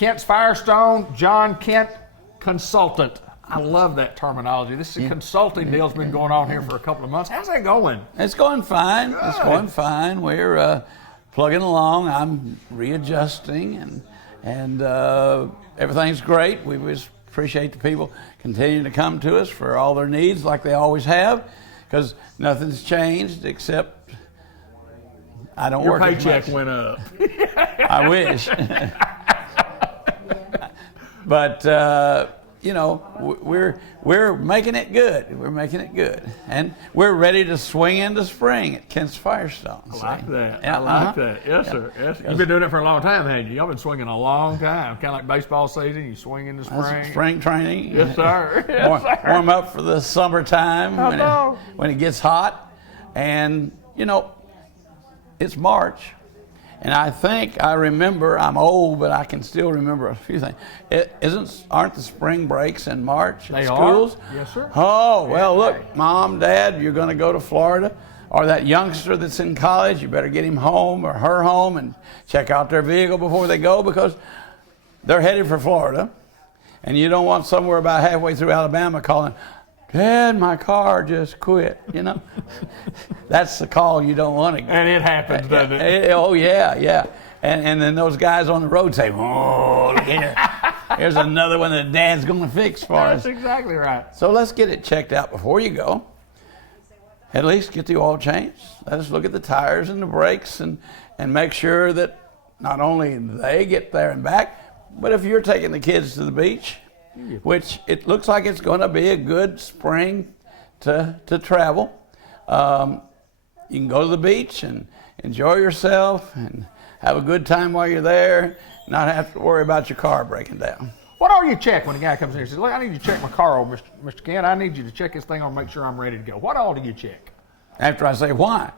Kent's Firestone, John Kent, consultant. I love that terminology. This consulting deal's been going on here for a couple of months. How's that going? It's going fine. Good. It's going fine. We're plugging along. I'm readjusting, and everything's great. We just appreciate the people continuing to come to us for all their needs like they always have, because nothing's changed except I don't work as much. Your paycheck went up. I wish. But you know, we're making it good. We're making it good, and we're ready to swing into spring at Kent's Firestone. I like that. Yeah, I like that. Yes, sir. Yes. You've been doing it for a long time, haven't you? Y'all been swinging a long time. Kind of like baseball season. You swing into spring. Spring training. Yes, sir. Yes, sir. Warm up for the summertime when it gets hot, and you know, it's March. And I think I remember, I'm old, but I can still remember a few things. Aren't the spring breaks in March at schools? Are. Yes, sir. Oh, well, look, Mom, Dad, you're going to go to Florida. Or that youngster that's in college, you better get him home or her home and check out their vehicle before they go, because they're headed for Florida. And you don't want somewhere about halfway through Alabama calling, Dad, my car just quit, you know. That's the call you don't want to get. And it happens, doesn't it? Oh, yeah. And then those guys on the road say, oh, look here. Here's another one that Dad's going to fix for us. That's exactly right. So let's get it checked out before you go. At least get the oil changed. Let us look at the tires and the brakes and make sure that not only they get there and back, but if you're taking the kids to the beach, which it looks like it's going to be a good spring to travel. You can go to the beach and enjoy yourself and have a good time while you're there, not have to worry about your car breaking down. What all you check when a guy comes in and says, look, I need you to check my car over, Mr. Kent. I need you to check this thing on, make sure I'm ready to go. What all do you check? After I say, why?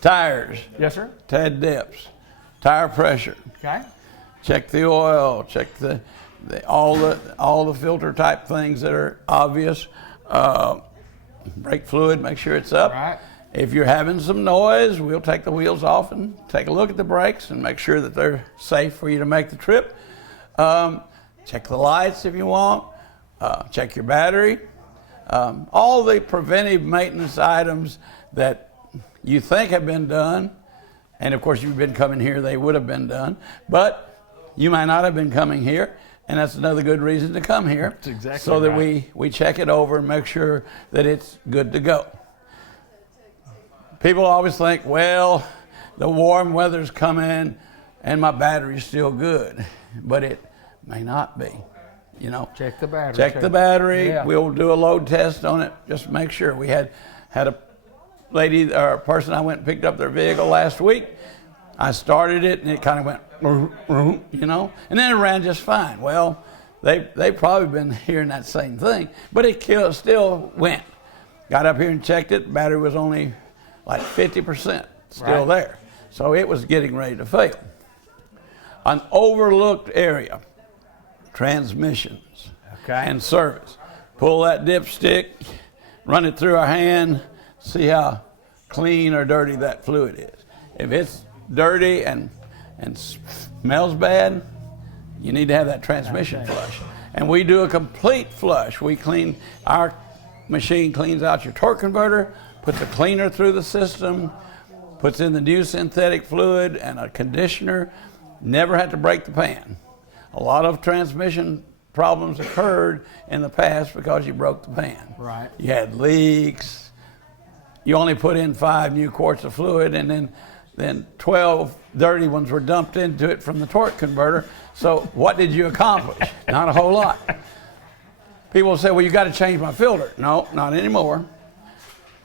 Tires. Yes, sir. Head depths. Tire pressure. Okay. Check the oil. Check all the filter type things that are obvious. Brake fluid. Make sure it's up. Right. If you're having some noise, we'll take the wheels off and take a look at the brakes and make sure that they're safe for you to make the trip. Check the lights if you want. Check your battery. All the preventive maintenance items that you think have been done, and of course you've been coming here, they would have been done, but you might not have been coming here, and that's another good reason to come here. That's exactly so that right. we check it over and make sure that it's good to go. People always think, well, the warm weather's coming and my battery's still good, but it may not be. You know, check the battery. Check the battery. Yeah. We'll do a load test on it. Just make sure. We had a lady or a person I went and picked up their vehicle last week. I started it and it kind of went, you know, and then it ran just fine. Well, they've probably been hearing that same thing, but it still went. Got up here and checked it. Battery was only like 50% still there, so it was getting ready to fail. An overlooked area. Transmissions and service. Pull that dipstick, run it through our hand, see how clean or dirty that fluid is. If it's dirty and smells bad, you need to have that transmission flush. And we do a complete flush. Our machine cleans out your torque converter, puts a cleaner through the system, puts in the new synthetic fluid and a conditioner. Never had to break the pan. A lot of transmission problems occurred in the past because you broke the pan. Right. You had leaks. You only put in 5 new quarts of fluid, and then 12 dirty ones were dumped into it from the torque converter. So what did you accomplish? Not a whole lot. People say, well, you got to change my filter. No, not anymore.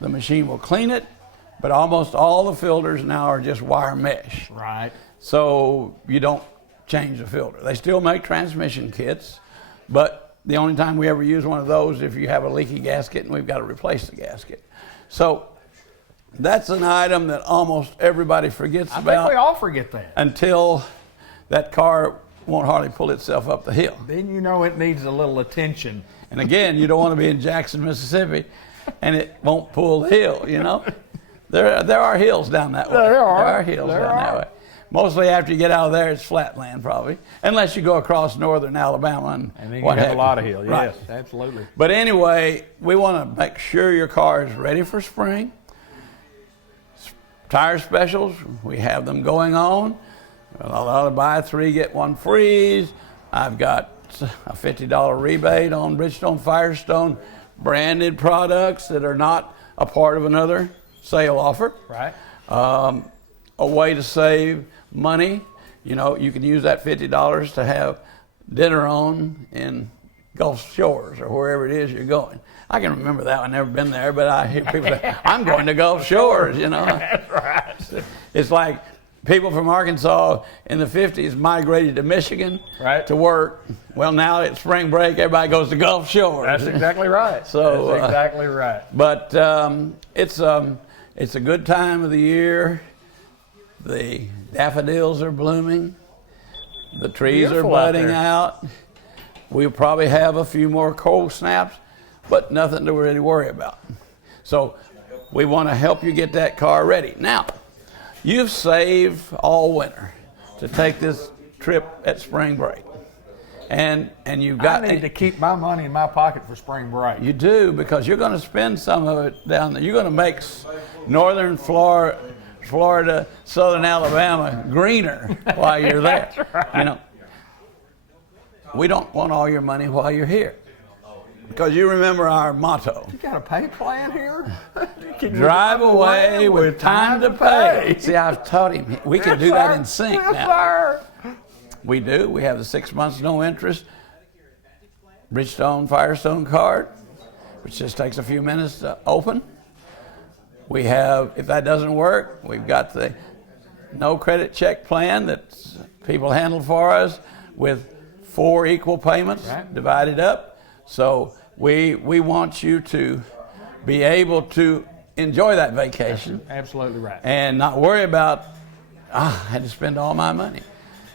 The machine will clean it, but almost all the filters now are just wire mesh. Right. So you don't change the filter. They still make transmission kits, but the only time we ever use one of those if you have a leaky gasket and we've got to replace the gasket. So that's an item that almost everybody forgets about. I think we all forget that. Until that car won't hardly pull itself up the hill. Then you know it needs a little attention. And again, you don't want to be in Jackson, Mississippi, and it won't pull the hill, you know. There are hills down that way. There are. There are hills down that way. Mostly after you get out of there, it's flat land probably, unless you go across northern Alabama And then you what have have a lot of hills. Right. Yes, absolutely. But anyway, we want to make sure your car is ready for spring. Tire specials, we have them going on. A lot of buy 3 get 1 free. I've got a $50 rebate on Bridgestone Firestone branded products that are not a part of another sale offer. Right. A way to save money. You know, you can use that $50 to have dinner on in Gulf Shores or wherever it is you're going. I can remember that. I've never been there, but I hear people say, I'm going to Gulf Shores, you know. That's right. It's like people from Arkansas in the 50s migrated to Michigan Right. to work. Well, now it's spring break, everybody goes to Gulf Shores. That's exactly right. So, that's exactly right. But it's a good time of the year. The daffodils are blooming. The trees Beautiful are out budding there. out. We'll probably have a few more cold snaps, but nothing to really worry about. So we want to help you get that car ready. Now, you've saved all winter to take this trip at spring break. And you've got I need to keep my money in my pocket for spring break. You do, because you're going to spend some of it down there. You're going to make northern Florida, southern Alabama greener while you're there. That's right. You know, we don't want all your money while you're here, because you remember our motto: You got a pay plan here? Can you drive away with time to pay. pay. See, I've taught him. We can Yes, do that sir. in sync Yes, now. sir. We do. We have the 6 months no interest Bridgestone Firestone card, which just takes a few minutes to open. We have, if that doesn't work, we've got the no credit check plan that people handle for us with 4 equal payments Right. divided up. So we want you to be able to enjoy that vacation Absolutely right. and not worry about, I had to spend all my money.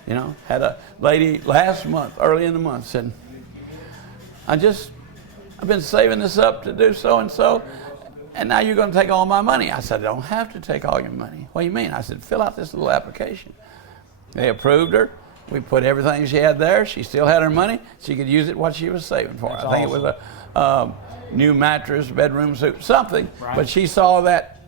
You know, had a lady last month, early in the month, said, I've been saving this up to do so and so, and now you're going to take all my money. I said, I don't have to take all your money. What do you mean? I said, fill out this little application. They approved her. We put everything she had there. She still had her money. She could use it what she was saving for. That's I think awesome. it was a new mattress, bedroom suit, something. Right. But she saw that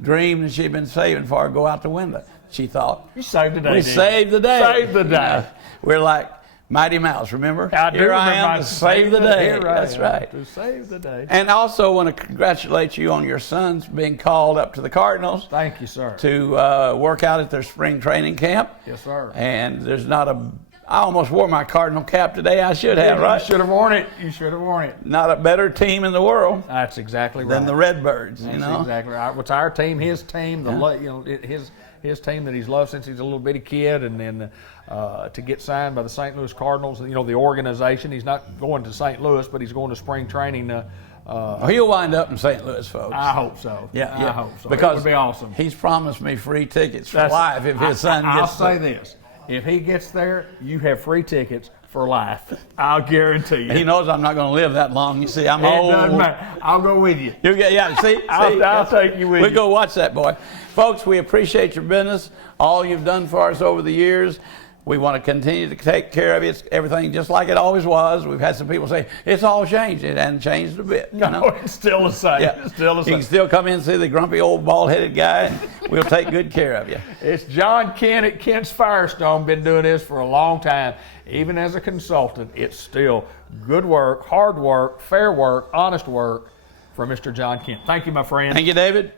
dream that she'd been saving for go out the window. She thought, You saved the day. we didn't you? saved the day. Saved the You day. know, we're like Mighty Mouse, remember? I do Here I remember am to save the day. Here I That's am right. To save the day. And I also want to congratulate you on your sons being called up to the Cardinals Thank you, sir. to work out at their spring training camp. Yes, sir. And there's not I almost wore my Cardinal cap today. I should have, right? You should have worn it. You should have worn it. Not a better team in the world That's exactly right. than the Redbirds, That's you know? exactly right. It's our team, his team, his team that he's loved since he's a little bitty kid, and then to get signed by the St. Louis Cardinals, you know, the organization. He's not going to St. Louis, but he's going to spring training. He'll wind up in St. Louis, folks. I hope so. Yeah, I hope so. Because it would be awesome. He's promised me free tickets for life if his son I'll gets say this: if he gets there, you have free tickets for life. I'll guarantee you. He knows I'm not going to live that long. You see, I'm It old. doesn't matter. I'll go with you. You get, yeah, see? I'll take you with We'll you. go watch that, boy. Folks, we appreciate your business, all you've done for us over the years. We want to continue to take care of you. It's everything just like it always was. We've had some people say, it's all changed. It hasn't changed a bit. You No, know? it's still the same. Yeah. It's still the You same. can still come in and see the grumpy old bald-headed guy, and we'll take good care of you. It's John Kent at Kent's Firestone. Been doing this for a long time. Even as a consultant, it's still good work, hard work, fair work, honest work for Mr. John Kent. Thank you, my friend. Thank you, David.